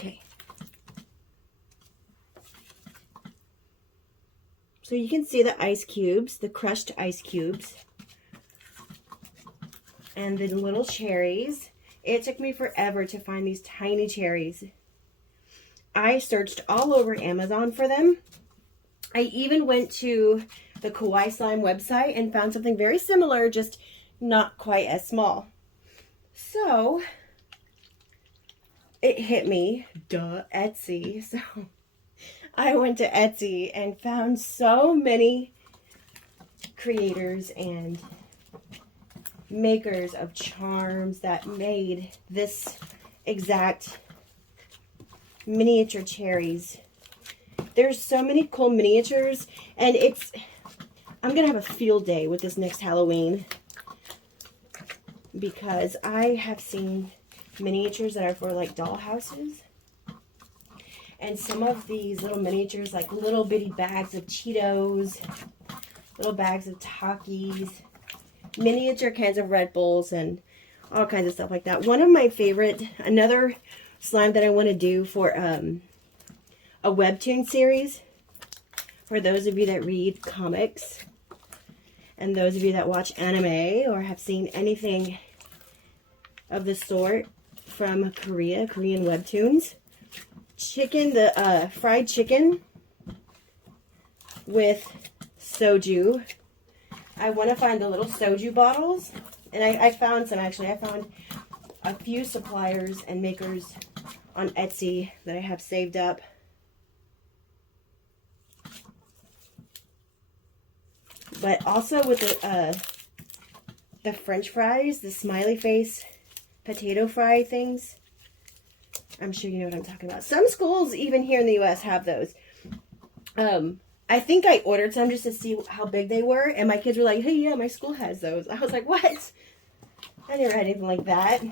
Okay. So you can see the ice cubes, the crushed ice cubes, and the little cherries. It took me forever to find these tiny cherries. I searched all over Amazon for them. I even went to the Kawaii Slime website and found something very similar, just not quite as small. So it hit me, duh, Etsy. So I went to Etsy and found so many creators and makers of charms that made this exact miniature cherries. There's so many cool miniatures, and I'm gonna have a field day with this next Halloween because I have seen miniatures that are for like doll houses. And some of these little miniatures, like little bitty bags of Cheetos, little bags of Takis, miniature cans of Red Bulls, and all kinds of stuff like that. One of my favorite, another slime that I want to do for a webtoon series, for those of you that read comics, and those of you that watch anime or have seen anything of the sort from Korean webtoons. The fried chicken with soju. I want to find the little soju bottles, and I found some actually. I found a few suppliers and makers on Etsy that I have saved up. But also with the French fries, the smiley face potato fry things. I'm sure you know what I'm talking about. Some schools, even here in the U.S., have those. I think I ordered some just to see how big they were, and my kids were like, hey, yeah, my school has those. I was like, what? I never had anything like that.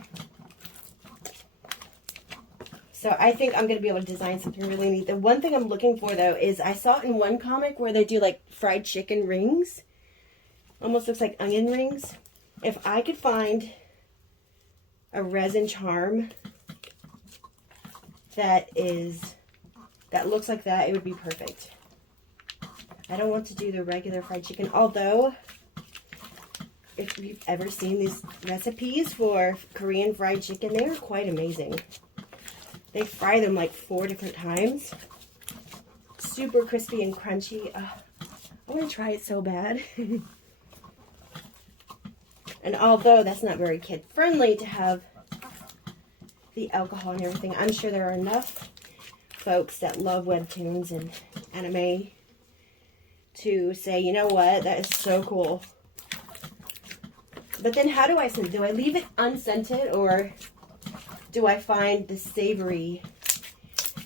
So I think I'm going to be able to design something really neat. The one thing I'm looking for, though, is I saw it in one comic where they do, like, fried chicken rings. Almost looks like onion rings. If I could find a resin charm that looks like that, it would be perfect. I don't want to do the regular fried chicken, although if you've ever seen these recipes for Korean fried chicken, they are quite amazing. They fry them like 4 different times. Super crispy and crunchy. I want to try it so bad. And although that's not very kid friendly to have the alcohol and everything, I'm sure there are enough folks that love webtoons and anime to say, you know what, that is so cool. But then how do I scent it? Do I leave it unscented, or do I find the savory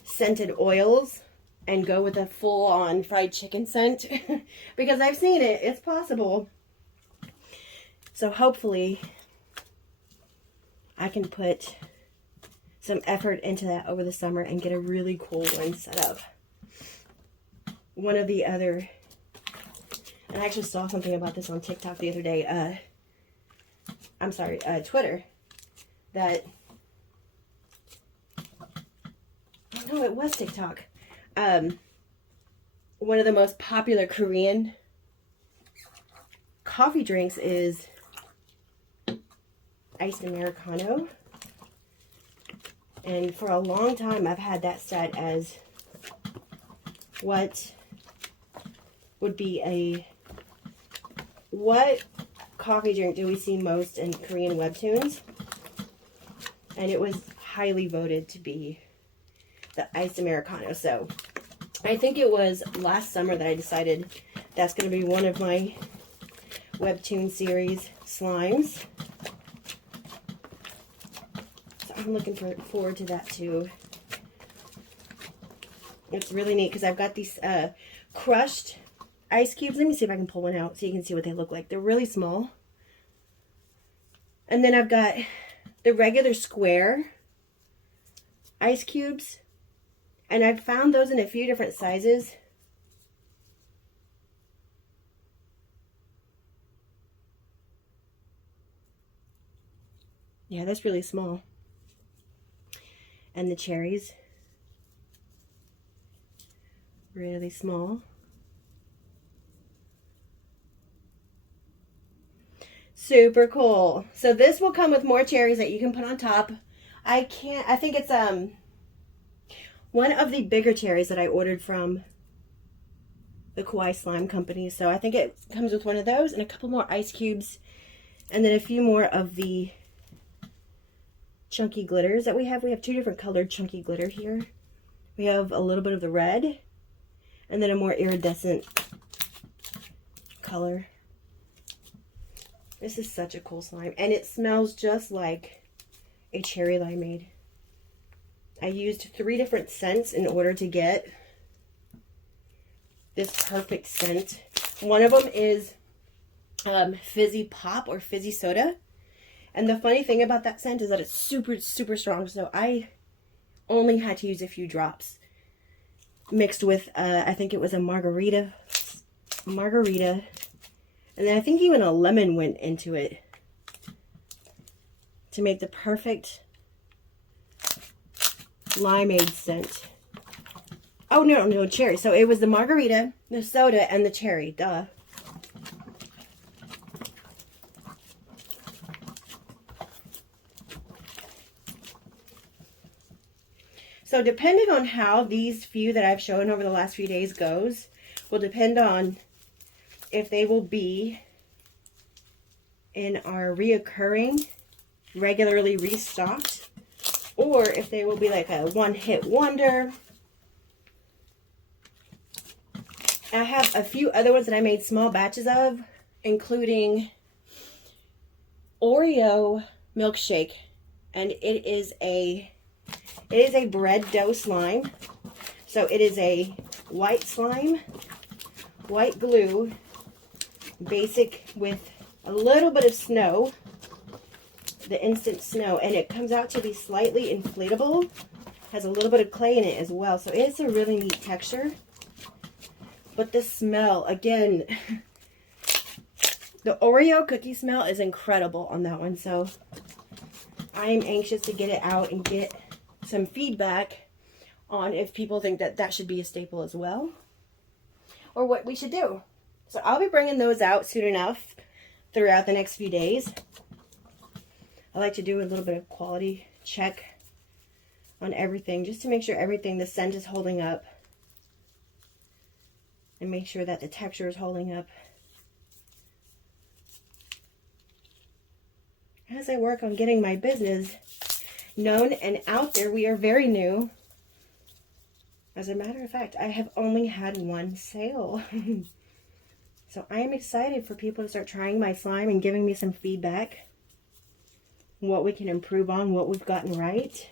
scented oils and go with a full-on fried chicken scent? Because I've seen it. It's possible. So hopefully I can put some effort into that over the summer and get a really cool one set up. One of the other, and I actually saw something about this on TikTok the other day. Twitter. That, oh no, it was TikTok. One of the most popular Korean coffee drinks is iced Americano. And for a long time, I've had that set as what would be what coffee drink do we see most in Korean webtoons? And it was highly voted to be the iced Americano. So I think it was last summer that I decided that's going to be one of my webtoon series slimes. So I'm looking forward to that too. It's really neat because I've got these crushed ice cubes. Let me see if I can pull one out so you can see what they look like. They're really small. And then I've got the regular square ice cubes. And I've found those in a few different sizes. Yeah, that's really small. And the cherries. Really small. Super cool. So this will come with more cherries that you can put on top. I think it's one of the bigger cherries that I ordered from the Kawaii Slime Company. So I think it comes with one of those and a couple more ice cubes. And then a few more of the chunky glitters that we have. We have 2 different colored chunky glitter here. We have a little bit of the red and then a more iridescent color. This is such a cool slime. And it smells just like a cherry limeade. I used 3 different scents in order to get this perfect scent. One of them is fizzy pop or fizzy soda. And the funny thing about that scent is that it's super, super strong. So I only had to use a few drops mixed with, I think it was a margarita. And then I think even a lemon went into it to make the perfect limeade scent. Oh, no, cherry. So it was the margarita, the soda, and the cherry. Duh. So depending on how these few that I've shown over the last few days goes, will depend on if they will be in our reoccurring, regularly restocked, or if they will be like a one-hit wonder. I have a few other ones that I made small batches of, including Oreo milkshake, and it is a bread dough slime. So it is a white slime, white glue, basic with a little bit of snow, the instant snow, and it comes out to be slightly inflatable. Has a little bit of clay in it as well, so it's a really neat texture. But the smell, again, the Oreo cookie smell is incredible on that one, so I'm anxious to get it out and get some feedback on if people think that that should be a staple as well, or what we should do. So I'll be bringing those out soon enough throughout the next few days. I like to do a little bit of quality check on everything, just to make sure everything, the scent is holding up, and make sure that the texture is holding up. As I work on getting my business known and out there, we are very new. As a matter of fact, I have only had 1 sale. So I am excited for people to start trying my slime and giving me some feedback. What we can improve on, what we've gotten right.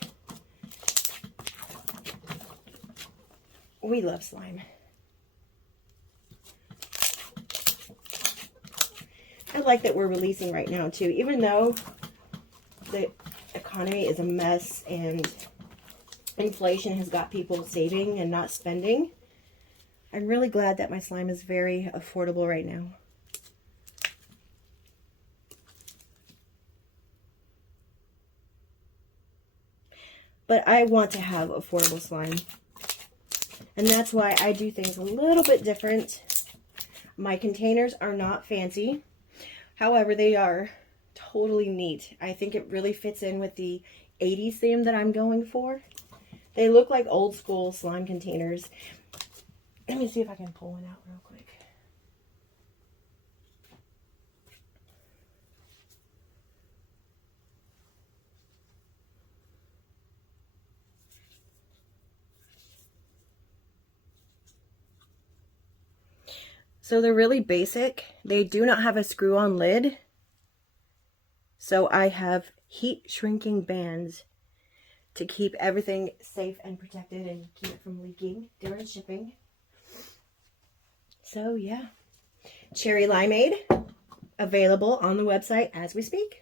We love slime. I like that we're releasing right now too, even though the economy is a mess and inflation has got people saving and not spending. I'm really glad that my slime is very affordable right now. But I want to have affordable slime. And that's why I do things a little bit different. My containers are not fancy. However, they are totally neat. I think it really fits in with the 80s theme that I'm going for. They look like old school slime containers. Let me see if I can pull one out real quick. So they're really basic. They do not have a screw-on lid. So I have heat shrinking bands to keep everything safe and protected and keep it from leaking during shipping. So yeah, cherry limeade available on the website as we speak.